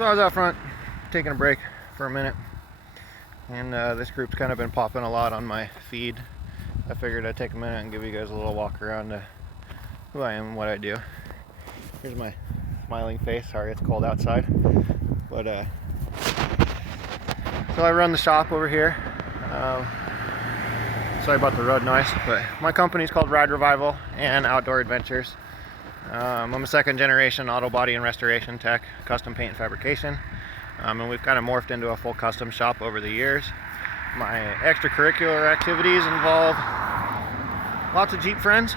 So I was out front taking a break for a minute, and this group's kind of been popping a lot on my feed. I figured I'd take a minute and give you guys a little walk around to who I am and what I do. Here's my smiling face. Sorry, it's cold outside. But so I run the shop over here. Sorry about the road noise, but my company's called Ride Revival and Outdoor Adventures. I'm a second generation auto body and restoration tech, custom paint and fabrication. And we've kind of morphed into a full custom shop over the years. My extracurricular activities involve lots of Jeep friends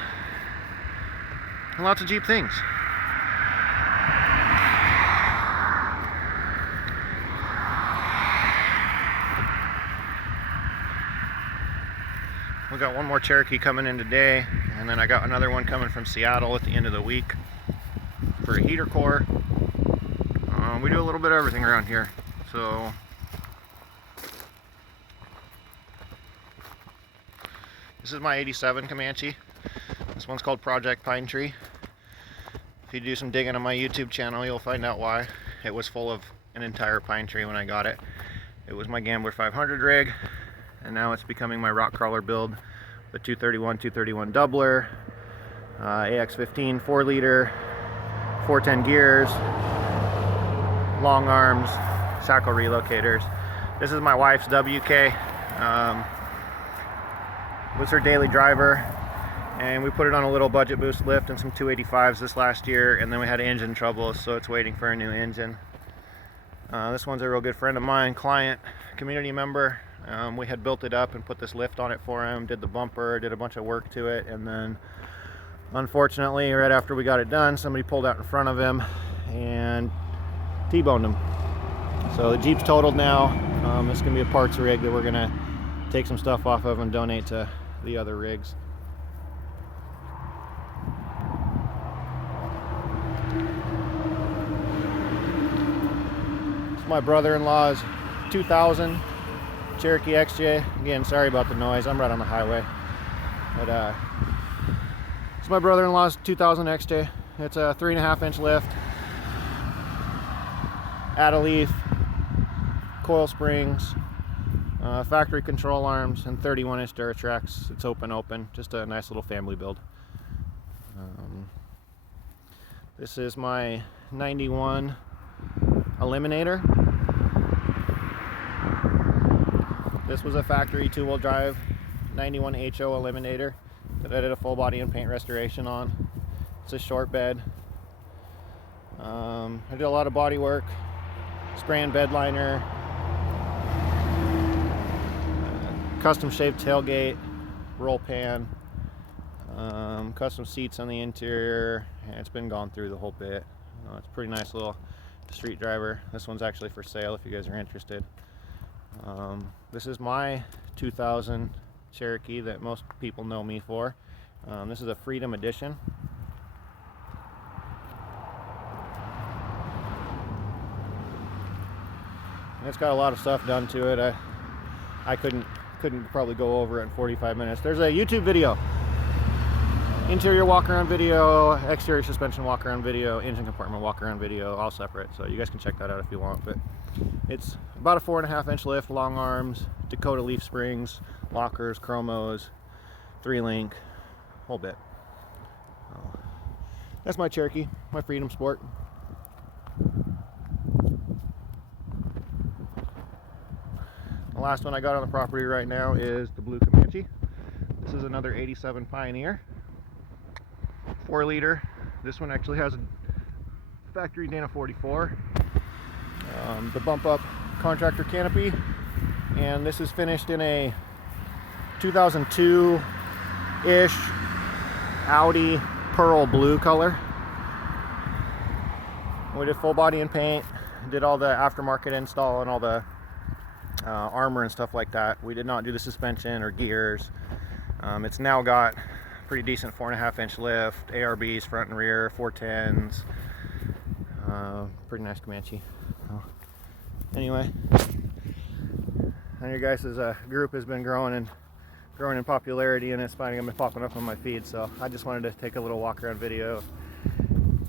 and lots of Jeep things. We got one more Cherokee coming in today, and then I got another one coming from Seattle at the end of the week for a heater core. We do a little bit of everything around here. So this is my 87 Comanche. This one's called Project Pine Tree. If you do some digging on my YouTube channel, you'll find out why. It was full of an entire pine tree when I got it. It was my Gambler 500 rig, and now it's becoming my rock crawler build. The 231 doubler, AX15 4 liter, 410 gears, long arms, shackle relocators. This is my wife's WK. Was her daily driver, and we put it on a little budget boost lift and some 285s this last year, and then we had engine trouble, so it's waiting for a new engine. This one's a real good friend of mine, client, community member. We had built it up and put this lift on it for him, did the bumper, did a bunch of work to it, and then unfortunately right after we got it done, somebody pulled out in front of him and T-boned him. So the Jeep's totaled now. It's going to be a parts rig that we're going to take some stuff off of and donate to the other rigs. It's my brother-in-law's 2000 Cherokee XJ. Again, sorry about the noise. I'm right on the highway. But it's my brother-in-law's 2000 XJ. It's a 3.5-inch lift. Add a leaf, coil springs, factory control arms, and 31-inch Duratrax. It's open. Just a nice little family build. This is my 91 Eliminator. This was a factory 2-wheel drive 91 HO Eliminator that I did a full body and paint restoration on. It's a short bed. I did a lot of body work, spraying bed liner, custom shaped tailgate, roll pan, custom seats on the interior, and it's been gone through the whole bit. It's a pretty nice little street driver. This one's actually for sale if you guys are interested. This is my 2000 Cherokee that most people know me for. This is a Freedom Edition. And it's got a lot of stuff done to it. I couldn't probably go over it in 45 minutes. There's a YouTube video. Interior walk around video, exterior suspension walk around video, engine compartment walk around video, all separate. So you guys can check that out if you want. But it's about a 4.5-inch lift, long arms, Dakota leaf springs, lockers, chromos, 3-link, whole bit. That's my Cherokee, my Freedom Sport. The last one I got on the property right now is the blue Comanche. This is another 87 Pioneer, 4 liter. This one actually has a factory Dana 44. The bump up contractor canopy, and this is finished in a 2002-ish Audi pearl blue color. We did full body and paint, did all the aftermarket install and all the armor and stuff like that. We did not do the suspension or gears. It's now got pretty decent 4.5-inch lift, ARBs front and rear, 410s. Pretty nice Comanche. Anyway, and your guys' group has been growing in popularity, and it's finally been popping up on my feed. So I just wanted to take a little walk around video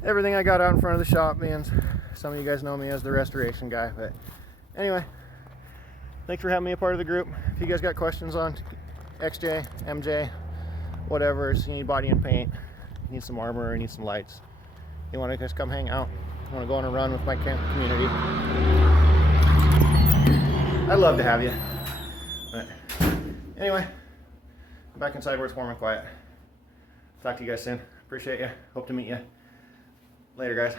everything I got out in front of the shop, being some of you guys know me as the restoration guy. But anyway, thanks for having me a part of the group. If you guys got questions on XJ, MJ, whatever, you need body and paint, you need some armor, you need some lights, you want to just come hang out, you want to go on a run with my camp community, I'd love to have you. But anyway, I'm back inside where it's warm and quiet. Talk to you guys soon. Appreciate you. Hope to meet you later, guys.